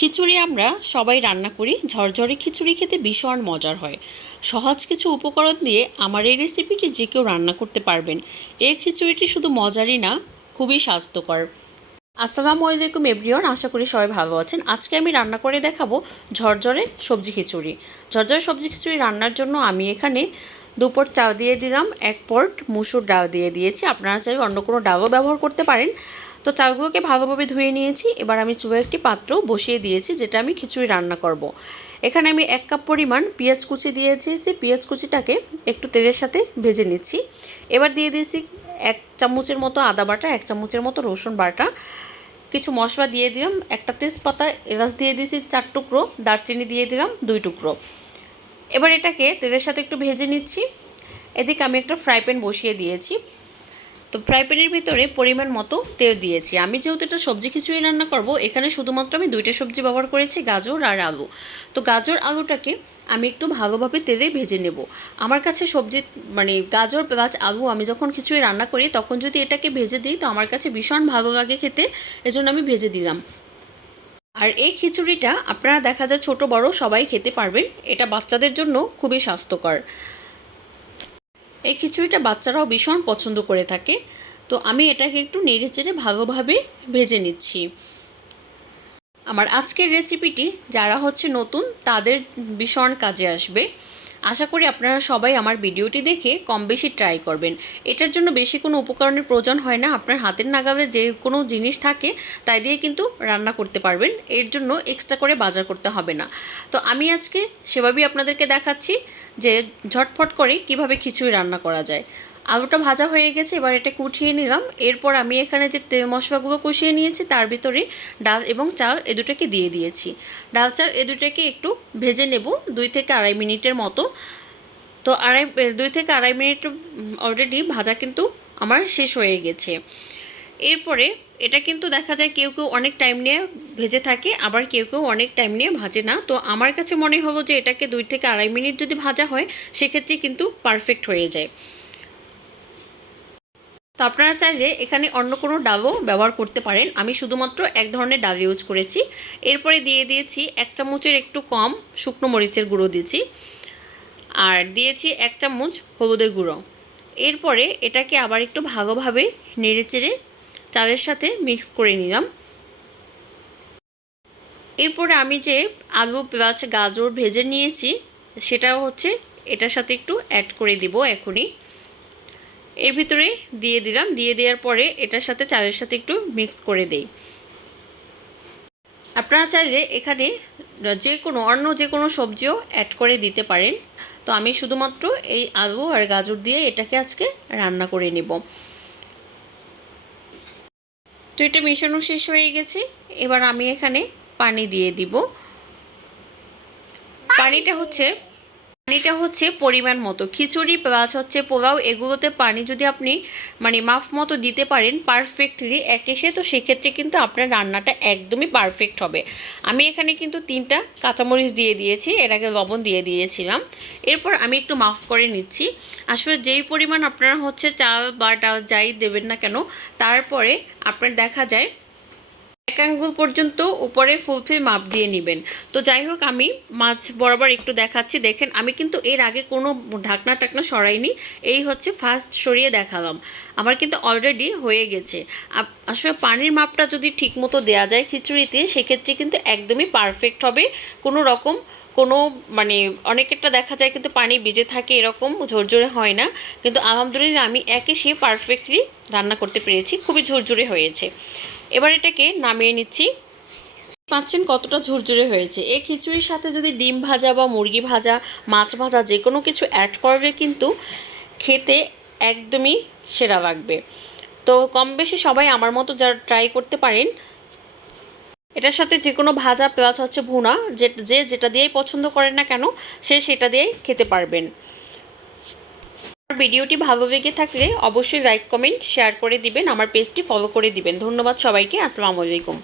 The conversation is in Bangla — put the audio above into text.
খিচুড়ি আমরা সবাই রান্না করি, ঝরঝরে খিচুড়ি খেতে ভীষণ মজার হয়। সহজ কিছু উপকরণ দিয়ে আমার এই রেসিপিটি যে কেউ রান্না করতে পারবেন। এই খিচুড়িটি শুধু মজারই না, খুবই স্বাস্থ্যকর। আসসালামু আলাইকুম এভরিওয়ান, আশা করি সবাই ভালো আছেন। আজকে আমি রান্না করে দেখাবো ঝরঝরে সবজি খিচুড়ি। ঝরঝরে সবজি খিচুড়ি রান্নার জন্য আমি এখানে দুপট চাল দিয়ে দিলাম, এক পট মুসুর ডাল দিয়ে দিয়েছি। আপনারা চাই অন্য কোনো ডালও ব্যবহার করতে পারেন। তো চালগুলোকে ভালোভাবে ধুয়ে নিয়েছি। এবার আমি চুয়ে একটি পাত্র বসিয়ে দিয়েছি, যেটা আমি খিচুড়ি রান্না করব। এখানে আমি এক কাপ পরিমাণ পেঁয়াজ কুচি দিয়েছি। সেই পেঁয়াজ কুচিটাকে একটু তেলের সাথে ভেজে নিচ্ছি। এবার দিয়ে দিয়েছি এক চামচের মতো আদা বাটা, এক চামচের মতো রসুন বাটা। কিছু মশলা দিয়ে দিলাম। একটা তেজপাতা এলাচ দিয়ে দিয়েছি, চার টুকরো। দারচিনি দিয়ে দিলাম, দুই টুকরো। এবার এটাকে তেলের সাথে একটু ভেজে নিচ্ছি। এদিকে আমি একটা ফ্রাই প্যান বসিয়ে দিয়েছি। তো ফ্রাই প্যানের ভিতরে পরিমাণ মতো তেল দিয়েছি। আমি যেহেতু এটা সবজি খিচুড়ি রান্না করব, এখানে শুধুমাত্র আমি দুইটা সবজি ব্যবহার করেছি, গাজর আর আলু। তো গাজর, আলুটাকে আমি একটু ভালোভাবে তেলে ভেজে নেব। আমার কাছে সবজি মানে গাজর প্লাস আলু আমি যখন খিচুড়ি রান্না করি, তখন যদি এটাকে ভেজে দিই, তো আমার কাছে ভীষণ ভালো লাগে খেতে। এজন্য আমি ভেজে দিলাম। আর এই খিচুড়িটা আপনারা দেখা যায় ছোট, বড় সবাই খেতে পারবেন। এটা বাচ্চাদের জন্য খুবই স্বাস্থ্যকর। এই খিচুড়িটা বাচ্চারাও ভীষণ পছন্দ করে থাকে। তো আমি এটাকে একটু নেড়ে চেড়ে ভালোভাবে ভেজে নিচ্ছি। আমার আজকের রেসিপিটি যারা হচ্ছে নতুন, তাদের ভীষণ কাজে আসবে। আশা করি আপনারা সবাই আমার ভিডিওটি দেখে কম বেশি ট্রাই করবেন। এটার জন্য বেশি কোনো উপকরণের প্রয়োজন হয় না। আপনার হাতের নাগাবে যে কোনো জিনিস থাকে, তাই দিয়ে কিন্তু রান্না করতে পারবেন। এর জন্য এক্সট্রা করে বাজার করতে হবে না। তো আমি আজকে সেভাবেই আপনাদেরকে দেখাচ্ছি যে ঝটফট করে কীভাবে খিচুড়ি রান্না করা যায়। আলুটা ভাজা হয়ে গেছে, এবার এটা উঠিয়ে নিলাম। এরপর আমি এখানে যে তেল মশলাগুলো কষিয়ে নিয়েছি, তার ভিতরে ডাল এবং চাল এ দুটাকে দিয়ে দিয়েছি। ডাল, চাল এ দুটাকে একটু ভেজে নেব দুই থেকে আড়াই মিনিটের মতো। তো আড়াই, দুই থেকে আড়াই মিনিট অলরেডি ভাজা কিন্তু আমার শেষ হয়ে গেছে। এরপরে এটা কিন্তু দেখা যায় কেউ কেউ অনেক টাইম নিয়ে ভেজে থাকে, আবার কেউ কেউ অনেক টাইম নিয়ে ভাজে না। তো আমার কাছে মনে হলো যে এটাকে দুই থেকে আড়াই মিনিট যদি ভাজা হয়, সেক্ষেত্রে কিন্তু পারফেক্ট হয়ে যায়। তো আপনারা চাইলে এখানে অন্য কোনো ডালও ব্যবহার করতে পারেন। আমি শুধুমাত্র এক ধরনের ডাল ইউজ করেছি। এরপরে দিয়ে দিয়েছি এক চামচের একটু কম শুকনো মরিচের গুঁড়ো দিয়েছি। আর দিয়েছি এক চামচ হলুদের গুঁড়ো। এরপরে এটাকে আবার একটু ভালোভাবে নেড়ে চেড়ে চালের সাথে মিক্স করে নিলাম। এরপরে আমি যে আলু প্লাস গাজর ভেজে নিয়েছি, সেটাও হচ্ছে এটার সাথে একটু অ্যাড করে দিব এখনই। এর ভিতরে দিয়ে দিলাম। দিয়ে দেওয়ার পরে এটার সাথে চালের সাথে একটু মিক্স করে দেই। আপনারা চাইলে এখানে যে কোনো অন্য যে কোনো সবজিও অ্যাড করে দিতে পারেন। তো আমি শুধুমাত্র এই আলু আর গাজর দিয়ে এটাকে আজকে রান্না করে নেব। তো এটা মেশানো শেষ হয়ে গেছে। এবার আমি এখানে পানি দিয়ে দিব। পানিটা হচ্ছে পানিটা হচ্ছে পরিমাণ মতো। খিচুড়ি প্লাস হচ্ছে পোলাও, এগুলোতে পানি যদি আপনি মানে মাফ মতো দিতে পারেন পারফেক্টলি এক এসে তো সেক্ষেত্রে কিন্তু আপনার রান্নাটা একদমই পারফেক্ট হবে। আমি এখানে কিন্তু তিনটা কাঁচামরিচ দিয়ে দিয়েছি, এর আগে লবণ দিয়ে দিয়েছিলাম। এরপর আমি একটু মাফ করে নিচ্ছি। আসলে যেই পরিমাণ আপনারা হচ্ছে চাল বা ডাল যাই দেবেন না কেন, তারপরে আপনার দেখা যায় এক আঙ্গুল পর্যন্ত উপরে ফুলফিল মাপ দিয়ে নেবেন। তো যাই হোক, আমি মাছ বরাবর একটু দেখাচ্ছি। দেখেন, আমি কিন্তু এর আগে কোনো ঢাকনা টাকনা সরাইনি। এই হচ্ছে ফার্স্ট সরিয়ে দেখালাম। আমার কিন্তু অলরেডি হয়ে গেছে। আসলে পানির মাপটা যদি ঠিকমতো দেওয়া যায় খিচুড়িতে, সেক্ষেত্রে কিন্তু একদমই পারফেক্ট হবে। কোনো রকম, কোনো মানে অনেকেরটা দেখা যায় কিন্তু পানি ভিজে থাকে, এরকম ঝরঝরে হয় না। কিন্তু আলহামদুলিল্লাহ, আমি একে সে পারফেক্টলি রান্না করতে পেরেছি। খুবই ঝরঝরে হয়েছে। এবার এটাকে নামিয়ে নিচ্ছি। পাচ্ছেন কতটা ঝুরঝুরে হয়েছে। এই খিচুড়ির সাথে যদি ডিম ভাজা বা মুরগি ভাজা, মাছ ভাজা যে কোনো কিছু অ্যাড করবে কিন্তু খেতে একদমই সেরা লাগবে। তো কম বেশি সবাই আমার মতো যারা ট্রাই করতে পারেন, এটার সাথে যে কোনো ভাজা পেঁয়াজ হচ্ছে ভুনা, যে যে যেটা দিয়েই পছন্দ করেন না কেন, সে সেটা দিয়েই খেতে পারবেন। ভিডিওটি ভালো লেগে থাকলে অবশ্যই লাইক কমেন্ট শেয়ার করে দিবেন, আমার পেজটি ফলো করে দিবেন। ধন্যবাদ সবাইকে, আসসালামু আলাইকুম।